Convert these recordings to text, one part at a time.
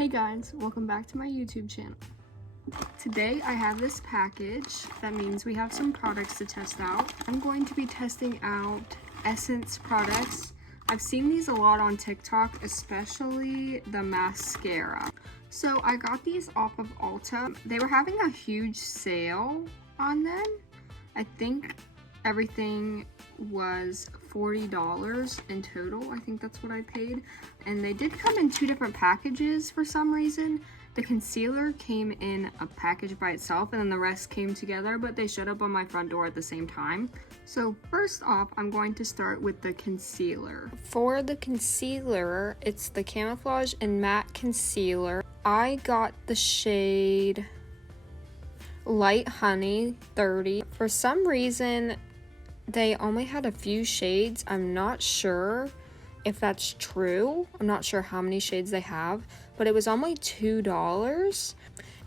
Hey guys, welcome back to my YouTube channel. Today I have this package. That means we have some products to test out. I'm going to be testing out Essence products. I've seen these a lot on TikTok, especially the mascara. So I got these off of Ulta. They were having a huge sale on them. I think everything was $40 in total. I think that's what I paid. And they did come in two different packages for some reason. The concealer came in a package by itself and then the rest came together, but they showed up on my front door at the same time. So first off, I'm going to start with the concealer. For the concealer, it's the Camouflage and Matte Concealer. I got the shade Light Honey 30. For some reason, they only had a few shades. I'm not sure if that's true. I'm not sure how many shades they have, but it was only $2.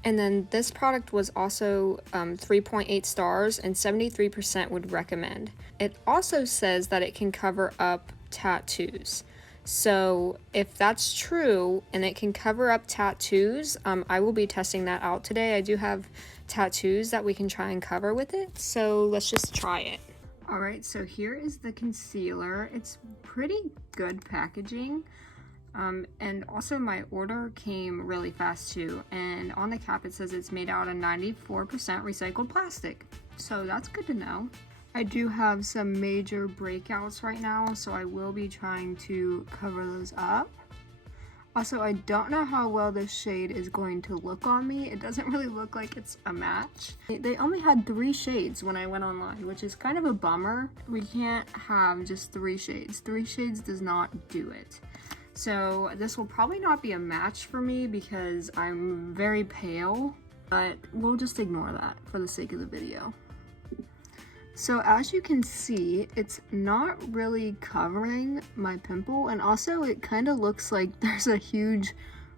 And then this product was also 3.8 stars and 73% would recommend. It also says that it can cover up tattoos. So if that's true and it can cover up tattoos, I will be testing that out today. I do have tattoos that we can try and cover with it. So let's just try it. Alright, so here is the concealer. It's pretty good packaging. And also my order came really fast too. And on the cap it says it's made out of 94% recycled plastic. So that's good to know. I do have some major breakouts right now, so I will be trying to cover those up. Also, I don't know how well this shade is going to look on me. It doesn't really look like it's a match. They only had 3 shades when I went online, which is kind of a bummer. We can't have just 3 shades. 3 shades does not do it. So this will probably not be a match for me because I'm very pale, but we'll just ignore that for the sake of the video. So as you can see, it's not really covering my pimple, and also it kind of looks like there's a huge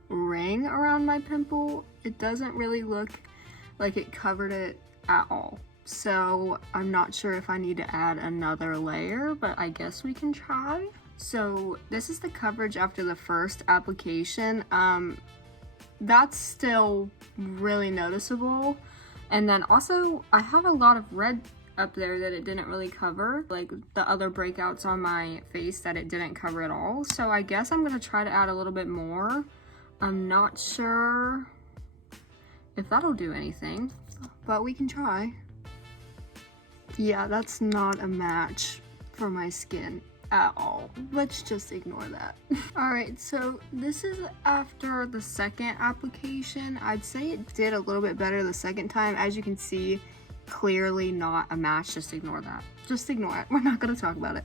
ring around my pimple. It doesn't really look like it covered it at all. So I'm not sure if I need to add another layer, but I guess we can try. So this is the coverage after the first application. That's still really noticeable. And then also I have a lot of red up there that it didn't really cover, like the other breakouts on my face that it didn't cover at all. So I guess I'm gonna try to add a little bit more. I'm not sure if that'll do anything, but we can try. Yeah, that's not a match for my skin at all. Let's just ignore that. Alright, so this is after the second application. I'd say it did a little bit better the second time. As you can see, clearly not a match. Just ignore that. Just ignore it. We're not going to talk about it.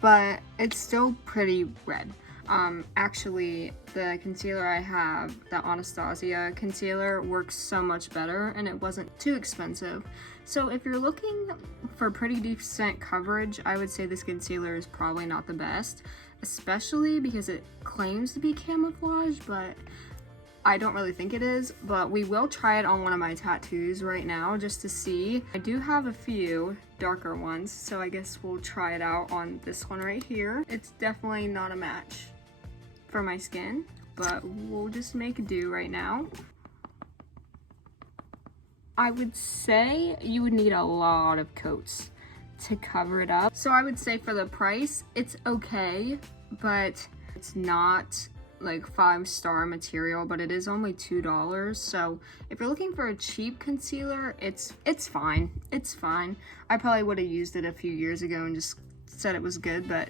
But it's still pretty red. Actually, the concealer I have, the Anastasia concealer, works so much better and it wasn't too expensive. So if you're looking for pretty decent coverage, I would say this concealer is probably not the best, especially because it claims to be camouflage, but I don't really think it is. But we will try it on one of my tattoos right now just to see. I do have a few darker ones, so I guess we'll try it out on this one right here. It's definitely not a match for my skin, but we'll just make do right now. I would say you would need a lot of coats to cover it up. So I would say for the price, it's okay, but it's not like 5-star material, but it is only $2. So if you're looking for a cheap concealer, it's fine. It's fine. I probably would have used it a few years ago and just said it was good, but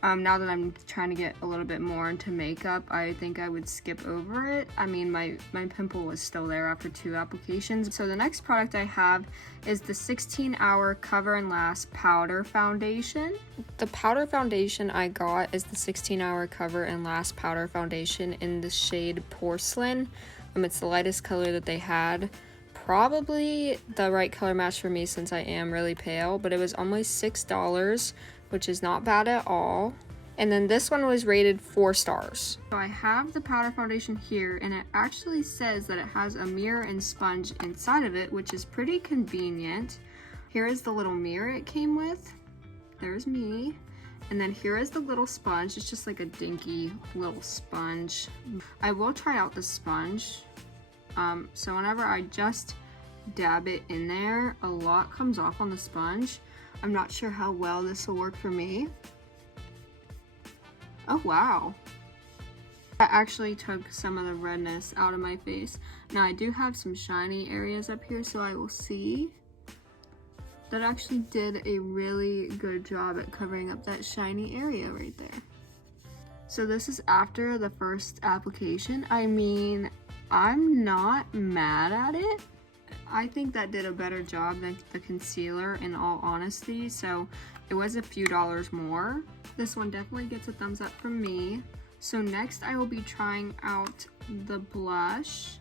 now that I'm trying to get a little bit more into makeup, I think I would skip over it. I mean, my pimple was still there after 2 applications. So the next product I have is the 16-Hour Cover and Last Powder Foundation. The powder foundation I got is the 16-Hour Cover and Last Powder Foundation in the shade Porcelain. It's the lightest color that they had. Probably the right color match for me since I am really pale, but it was only $6, which is not bad at all. And then this one was rated 4 stars. So I have the powder foundation here, and it actually says that it has a mirror and sponge inside of it, which is pretty convenient. Here is the little mirror it came with. There's me. And then here is the little sponge. It's just like a dinky little sponge. I will try out the sponge. So whenever I just dab it in there, a lot comes off on the sponge. I'm not sure how well this will work for me. Oh wow. That actually took some of the redness out of my face. Now I do have some shiny areas up here, so I will see. That actually did a really good job at covering up that shiny area right there. So this is after the first application. I mean, I'm not mad at it. I think that did a better job than the concealer in all honesty, so it was a few dollars more. This one definitely gets a thumbs up from me. So next I will be trying out the blush.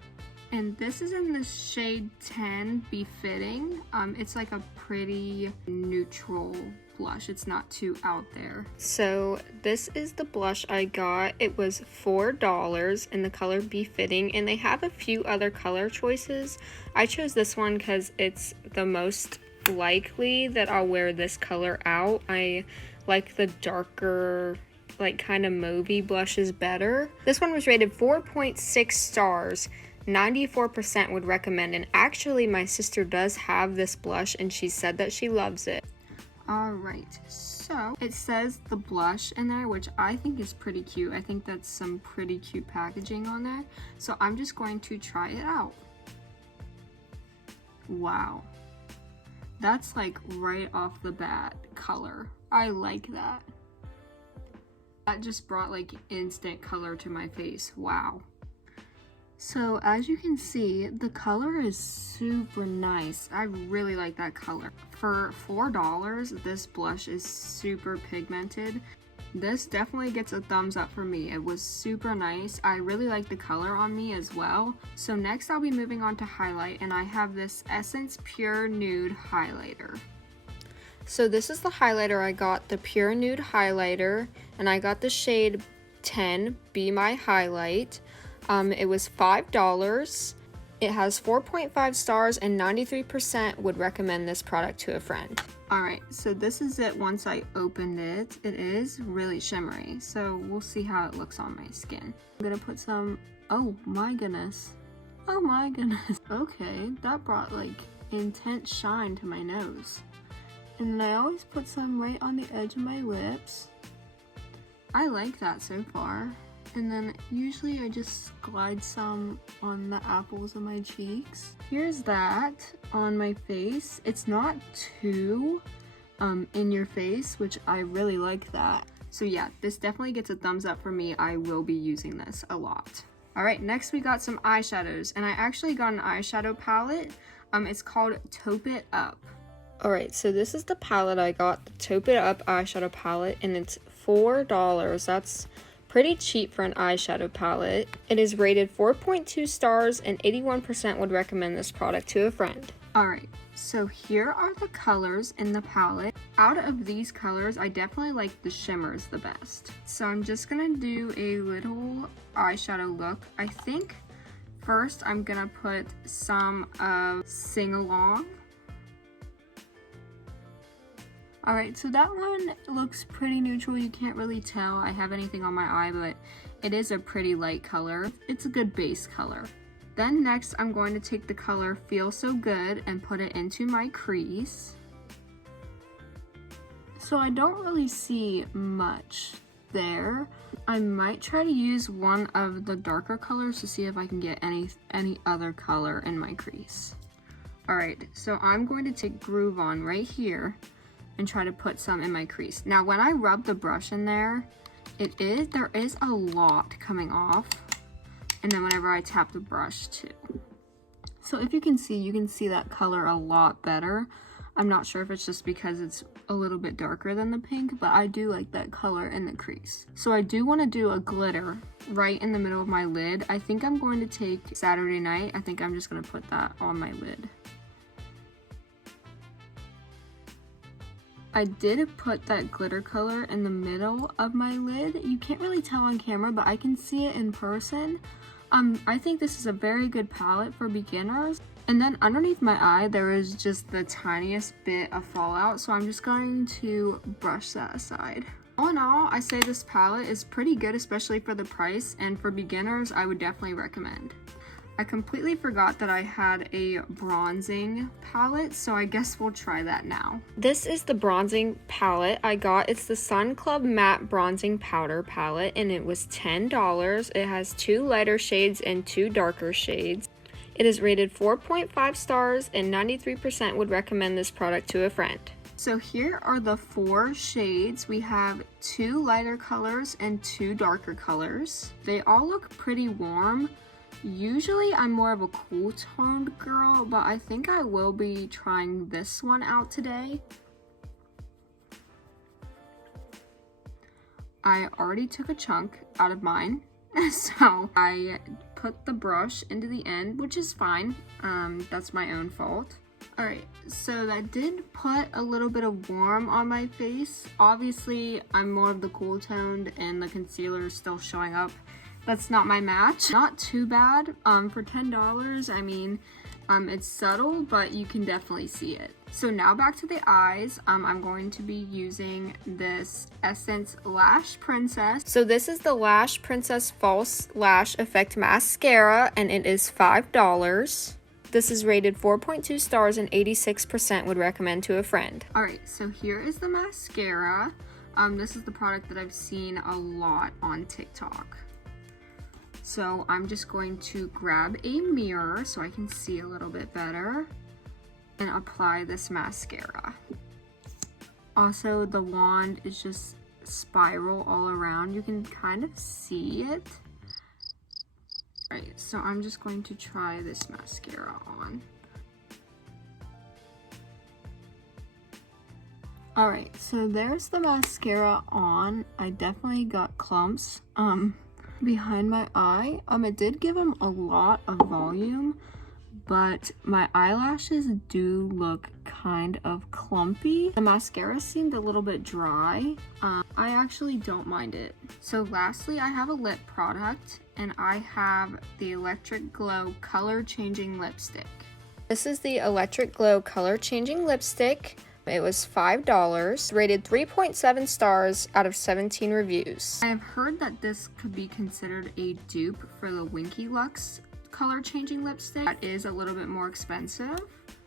And this is in the shade 10, Befitting. It's like a pretty neutral blush. It's not too out there. So this is the blush I got. It was $4 in the color Befitting, and they have a few other color choices. I chose this one because it's the most likely that I'll wear this color out. I like the darker, like kind of mauvey blushes better. This one was rated 4.6 stars. 94% would recommend, and actually my sister does have this blush and she said that she loves it. Alright, so it says the blush in there, which I think is pretty cute. I think that's some pretty cute packaging on there. So I'm just going to try it out. Wow. That's like right off the bat color. I like that. That just brought like instant color to my face. Wow. So as you can see, the color is super nice. I really like that color. For $4, this blush is super pigmented. This definitely gets a thumbs up for me. It was super nice. I really like the color on me as well. So next I'll be moving on to highlight, and I have this Essence Pure Nude Highlighter. So this is the highlighter I got, the Pure Nude Highlighter, and I got the shade 10, Be My Highlight. It was $5. It has 4.5 stars and 93% would recommend this product to a friend. Alright, so this is it once I opened it. It is really shimmery, so we'll see how it looks on my skin. I'm gonna put some, oh my goodness. Oh my goodness. Okay, that brought like intense shine to my nose. And I always put some right on the edge of my lips. I like that so far. And then usually I just glide some on the apples of my cheeks. Here's that on my face. It's not too in your face, which I really like that. So yeah, this definitely gets a thumbs up for me. I will be using this a lot. Alright, next we got some eyeshadows, and I actually got an eyeshadow palette. It's called Taupe It Up. Alright, so this is the palette I got, the Taupe It Up eyeshadow palette, and it's $4. That's pretty cheap for an eyeshadow palette. It is rated 4.2 stars and 81% would recommend this product to a friend. Alright, so here are the colors in the palette. Out of these colors, I definitely like the shimmers the best. So I'm just gonna do a little eyeshadow look. I think first I'm gonna put some of Sing Along. Alright, so that one looks pretty neutral. You can't really tell I have anything on my eye, but it is a pretty light color. It's a good base color. Then next, I'm going to take the color Feel So Good and put it into my crease. So I don't really see much there. I might try to use one of the darker colors to see if I can get any other color in my crease. Alright, so I'm going to take Groove On right here and try to put some in my crease. Now when I rub the brush in there, there is a lot coming off, and then whenever I tap the brush too. So if you can see that color a lot better. I'm not sure if it's just because it's a little bit darker than the pink, but I do like that color in the crease. So I do want to do a glitter right in the middle of my lid. I think I'm going to take Saturday Night. I think I'm just going to put that on my lid. I did put that glitter color in the middle of my lid. You can't really tell on camera, but I can see it in person. I think this is a very good palette for beginners. And then underneath my eye, there is just the tiniest bit of fallout, so I'm just going to brush that aside. All in all, I say this palette is pretty good, especially for the price, and for beginners, I would definitely recommend. I completely forgot that I had a bronzing palette, so I guess we'll try that now. This is the bronzing palette I got. It's the Sun Club Matte Bronzing Powder Palette, and it was $10. It has 2 lighter shades and 2 darker shades. It is rated 4.5 stars, and 93% would recommend this product to a friend. So here are the 4 shades. We have 2 lighter colors and 2 darker colors. They all look pretty warm. Usually I'm more of a cool toned girl, but I think I will be trying this one out today. I already took a chunk out of mine, so I put the brush into the end, which is fine. That's my own fault. Alright, so that did put a little bit of warm on my face. Obviously, I'm more of the cool toned and the concealer is still showing up. That's not my match. Not too bad. For $10, I mean, it's subtle, but you can definitely see it. So now back to the eyes. I'm going to be using this Essence Lash Princess. So this is the Lash Princess False Lash Effect Mascara, and it is $5. This is rated 4.2 stars, and 86% would recommend to a friend. Alright, so here is the mascara. This is the product that I've seen a lot on TikTok. So I'm just going to grab a mirror so I can see a little bit better and apply this mascara. Also, the wand is just spiral all around. You can kind of see it. Alright, so I'm just going to try this mascara on. Alright, so there's the mascara on. I definitely got clumps behind my eye. It did give them a lot of volume, but my eyelashes do look kind of clumpy. The mascara seemed a little bit dry. I actually don't mind it. So lastly, I have a lip product, and I have the Electric Glow Color Changing Lipstick. This is the Electric Glow Color Changing Lipstick. It was $5, rated 3.7 stars out of 17 reviews. I have heard that this could be considered a dupe for the Winky Lux color changing lipstick. That is a little bit more expensive.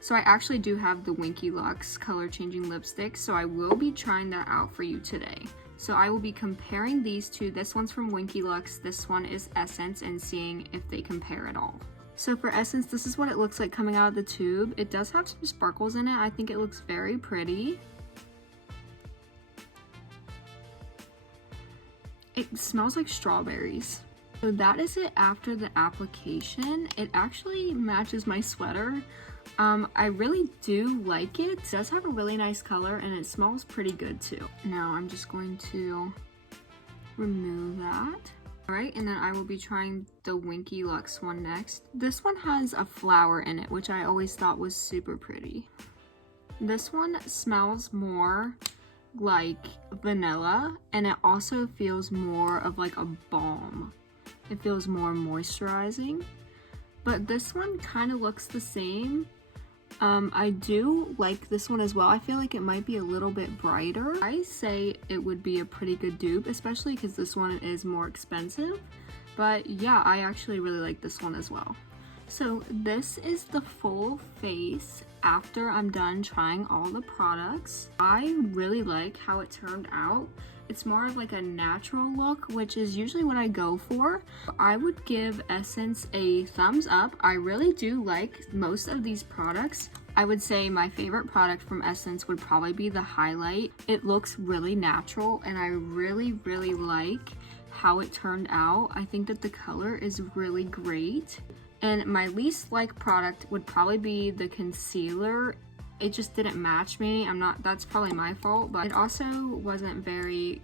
So I actually do have the Winky Lux color changing lipstick, so I will be trying that out for you today. So I will be comparing these two. This one's from Winky Lux, this one is Essence, and seeing if they compare at all. So for Essence, this is what it looks like coming out of the tube. It does have some sparkles in it. I think it looks very pretty. It smells like strawberries. So that is it after the application. It actually matches my sweater. I really do like it. It does have a really nice color, and it smells pretty good too. Now I'm just going to remove that. Alright, and then I will be trying the Winky Lux one next. This one has a flower in it, which I always thought was super pretty. This one smells more like vanilla, and it also feels more of like a balm. It feels more moisturizing. But this one kind of looks the same. I do like this one as well. I feel like it might be a little bit brighter. I say it would be a pretty good dupe, especially because this one is more expensive. But yeah, I actually really like this one as well. So this is the full face after I'm done trying all the products. I really like how it turned out. It's more of like a natural look, which is usually what I go for. I would give Essence a thumbs up. I really do like most of these products. I would say my favorite product from Essence would probably be the highlight. It looks really natural, and I really, really like how it turned out. I think that the color is really great. And my least liked product would probably be the concealer. It just didn't match me. That's probably my fault, but it also wasn't very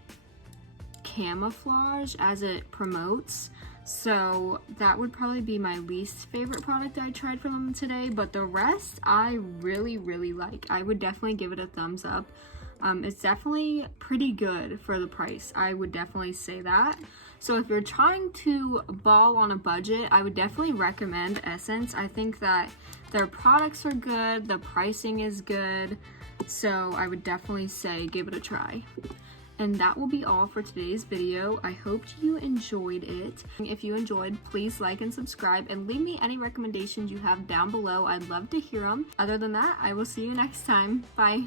camouflage as it promotes. So that would probably be my least favorite product I tried from them today, but the rest I really, really like. I would definitely give it a thumbs up. It's definitely pretty good for the price. I would definitely say that. So if you're trying to ball on a budget, I would definitely recommend Essence. I think that their products are good, the pricing is good, so I would definitely say give it a try. And that will be all for today's video. I hope you enjoyed it. If you enjoyed, please like and subscribe and leave me any recommendations you have down below. I'd love to hear them. Other than that, I will see you next time. Bye.